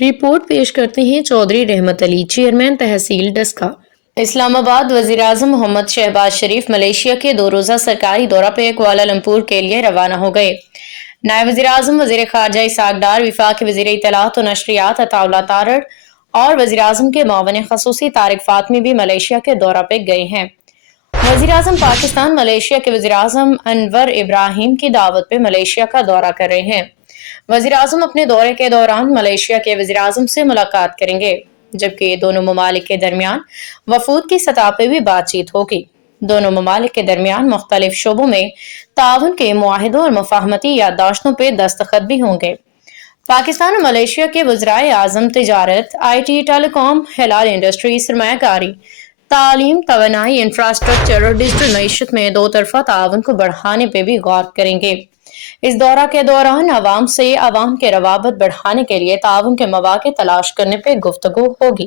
Report پیش کرتے ہیں چودھری رحمت علی، چیئرمین تحصیل ڈسکا۔ اسلام آباد۔ وزیر اعظم محمد شہباز شریف ملائیشیا کے 2 روزہ سرکاری دورہ پہ کوالالمپور کے لیے روانہ ہو گئے۔ نائب وزیر اعظم وزیر خارجہ اسحاق ڈار، وفاقی وزیر اطلاعات و نشریات عطا اللہ تارڑ اور وزیر اعظم کے معاون خصوصی طارق فاطمی بھی ملائیشیا کے دورہ پہ گئے ہیں۔ وزیر اعظم پاکستان ملائیشیا کے وزیر اعظم انور ابراہیم کی دعوت پہ ملائیشیا کا دورہ کر رہے ہیں۔ وزیر اعظم اپنے دورے کے دوران ملائیشیا کے وزیر اعظم سے ملاقات کریں گے، جبکہ دونوں ممالک کے درمیان وفود کی سطح پہ بھی بات چیت ہوگی۔ دونوں ممالک کے درمیان مختلف شعبوں میں تعاون کے معاہدوں اور مفاہمتی یادداشتوں پہ دستخط بھی ہوں گے۔ پاکستان اور ملائیشیا کے وزرائے اعظم تجارت، I T, tele com, Hilal industry, سرمایہ کاری، تعلیم، توانائی، انفراسٹرکچر اور ڈیجیٹل معیشت میں دو طرفہ تعاون کو بڑھانے پہ بھی غور کریں گے۔ اس دورہ کے دوران عوام سے عوام کے روابط بڑھانے کے لیے تعاون کے مواقع تلاش کرنے پہ گفتگو ہوگی۔